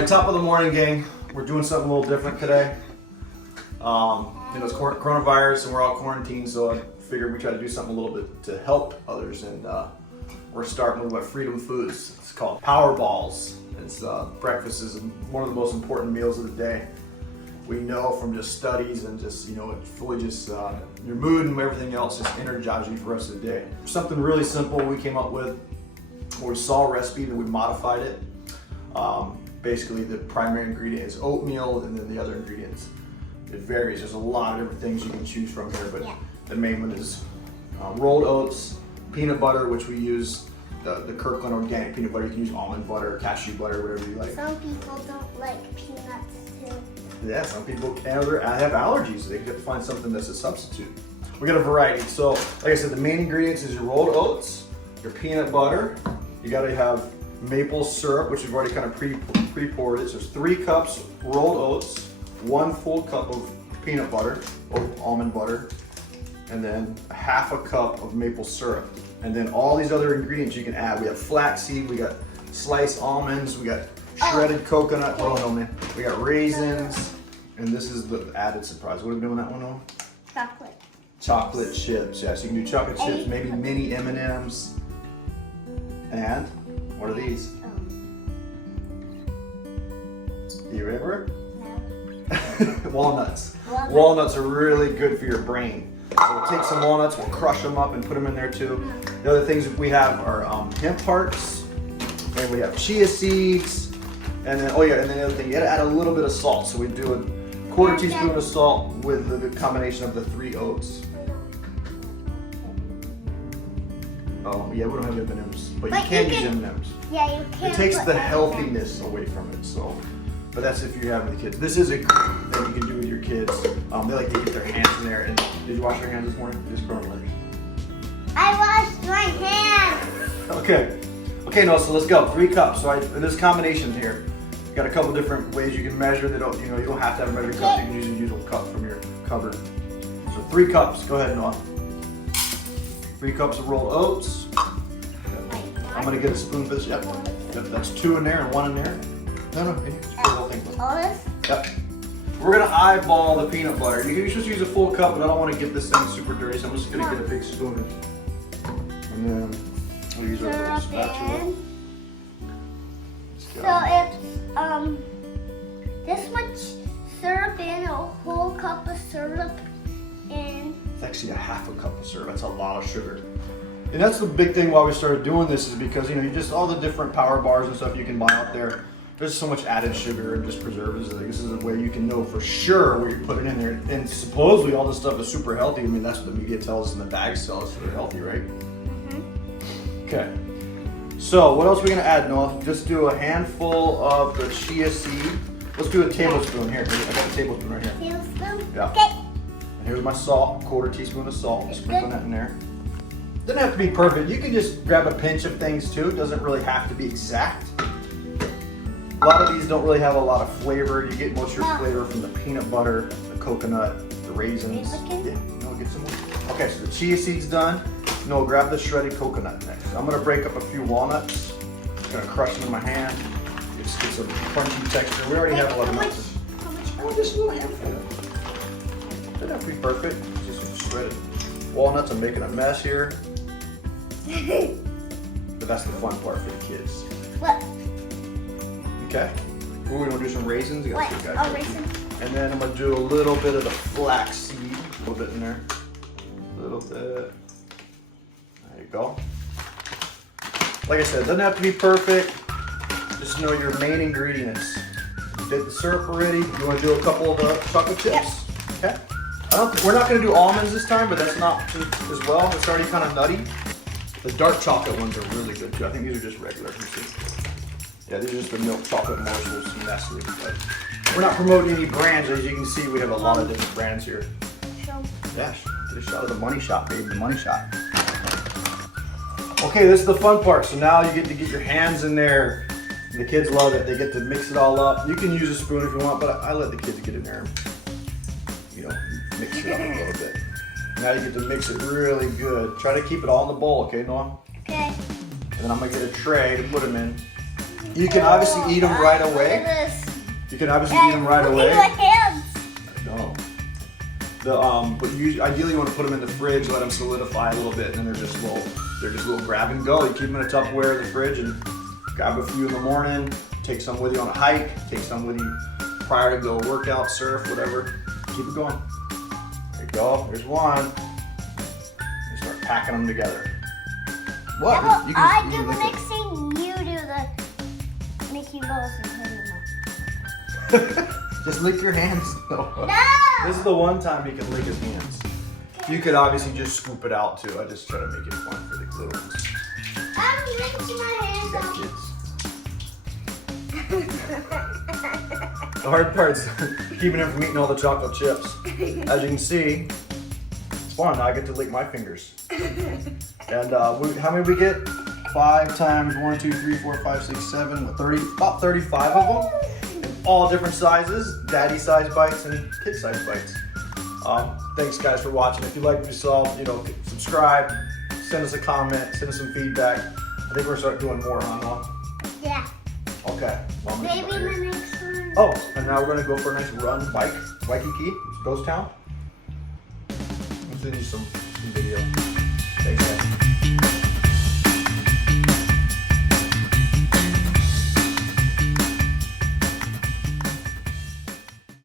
right, top of the morning, gang. We're doing something a little different today. It's coronavirus and we're all quarantined, so I figured we try to do something a little bit to help others. And we're starting with what Freedom Foods. It's called Power Balls. It's breakfast is one of the most important meals of the day. We know from just studies and just, it fully just your mood and everything else just energizes you for the rest of the day. Something really simple we came up with. We saw a recipe and we modified it. Basically, the primary ingredient is oatmeal, and then the other ingredients, it varies. There's a lot of different things you can choose from here, but the main one is rolled oats, peanut butter, which we use the Kirkland organic peanut butter. You can use almond butter, cashew butter, whatever you like. Some people don't like peanuts too. Yeah, some people have allergies. They have to find something that's a substitute. We got a variety. So, like I said, the main ingredients is your rolled oats, your peanut butter. You got to have maple syrup, which we've already kind of pre-poured it. So it's 3 cups rolled oats, 1 full cup of peanut butter or almond butter, and then ½ a cup of maple syrup. And then all these other ingredients you can add. We have flax seed, we got sliced almonds, we got shredded coconut. Oh no, man. We got raisins, and this is the added surprise. What are we doing that one on? Chocolate. Chocolate chips. Yeah, so you can do chocolate chips, maybe mini M&Ms. And what are these? Do you remember? No. Walnuts. Walnuts are really good for your brain. So we'll take some walnuts, we'll crush them up and put them in there too. The other things we have are hemp hearts, and we have chia seeds, and then and then the other thing, you gotta add a little bit of salt. So we do a 1/4 teaspoon of salt with the combination of the 3 oats. Oh yeah, we don't have M&Ms, but you can use M&Ms. Yeah, you can. It takes the healthiness away from it, so. But that's if you have the kids. This is a great thing you can do with your kids. They like to get their hands in there. And did you wash your hands this morning? Just coronavirus. I washed my hands. Okay, no. So let's go. 3 cups. So there's combinations here. You got a couple different ways you can measure. You don't have to have a measuring cup. You can use a usual cup from your cupboard. So 3 cups. Go ahead, Noah. 3 cups of rolled oats. I'm gonna get a spoon for this. Yep. That's 2 in there and 1 in there. No, in here. Just put the whole thing. All this? Yep. We're gonna eyeball the peanut butter. You can just use a full cup, but I don't want to get this thing super dirty, so I'm just gonna get a big spoon. And then we'll use our little spatula. So it's this much syrup in, a whole cup of syrup in. It's actually ½ a cup of syrup. That's a lot of sugar. And that's the big thing why we started doing this, is because you just all the different power bars and stuff you can buy out there. There's so much added sugar and just preservatives. This is a way you can know for sure what you're putting in there. And supposedly all this stuff is super healthy. I mean, that's what the media tells us and the bags tell us they're healthy, right? Okay. So what else are we gonna add, Noah? Just do a handful of the chia seed. Let's do a tablespoon here. I got a tablespoon right here. Tablespoon? Yeah. Okay. And here's my salt, 1/4 teaspoon of salt. Sprinkle that in there. Doesn't have to be perfect. You can just grab a pinch of things too. It doesn't really have to be exact. A lot of these don't really have a lot of flavor. You get most of your flavor from the peanut butter, the coconut, the raisins. Yeah, get some more. Okay, so the chia seeds done. No, grab the shredded coconut next. I'm gonna break up a few walnuts. I'm gonna crush them in my hand. Just get some crunchy texture. We already have a lot of nuts. How much? Oh, just a little handful. Doesn't have to be perfect. Just some shredded walnuts. I'm making a mess here. But that's the fun part for the kids. What? Okay. Ooh, we want to do some raisins. You got two guys. Raisins. And then I'm gonna do a little bit of the flax seed. A little bit in there. A little bit. There you go. Like I said, it doesn't have to be perfect. Just know your main ingredients. You did the syrup already. You want to do a couple of the chocolate chips? Okay. We're not gonna do almonds this time, but that's not as well. It's already kind of nutty. The dark chocolate ones are really good too. I think these are just regular. Yeah, these are just the milk chocolate morsels from Nestle. But we're not promoting any brands. As you can see, we have a lot of different brands here. Yeah, get a shot of the money shot, baby, the money shot. Okay, this is the fun part. So now you get to get your hands in there. The kids love it. They get to mix it all up. You can use a spoon if you want, but I let the kids get in there. Mix it up a little bit. Now you get to mix it really good. Try to keep it all in the bowl, okay, Noah? Okay. And then I'm gonna get a tray to put them in. You can obviously eat them right Look away. at this. You can obviously eat them right Look away. at my hands. No. But ideally you want to put them in the fridge, let them solidify a little bit, and then they're just little grab and go. You keep them in a Tupperware in the fridge and grab a few in the morning. Take some with you on a hike. Take some with you prior to go workout, surf, whatever. Keep it going. There you go. There's one. You start packing them together. What? Well, You I can- do you the can lick mixing. You do the Mickey Mouse and Minnie it. Just lick your hands. No. Mouse. No. This is the one time he can lick his hands. You could obviously just scoop it out too. I just try to make it fun for the little ones. I'm rinsing my You hands got out. kids. The hard part's keeping him from eating all the chocolate chips. As you can see, it's fun. I get to lick my fingers. And how many we get? 5 times 1, 2, 3, 4, 5, 6, 7, 30, about 35 of them. In all different sizes, daddy size bites and kid size bites. Thanks guys for watching. If you like what you saw, subscribe, send us a comment, send us some feedback. I think we're gonna start doing more, huh, Mom? Yeah. Okay. Well, I'm gonna Maybe keep it the here. next one. Oh, and now we're gonna go for a nice run, Waikiki, ghost town. Let's do some video.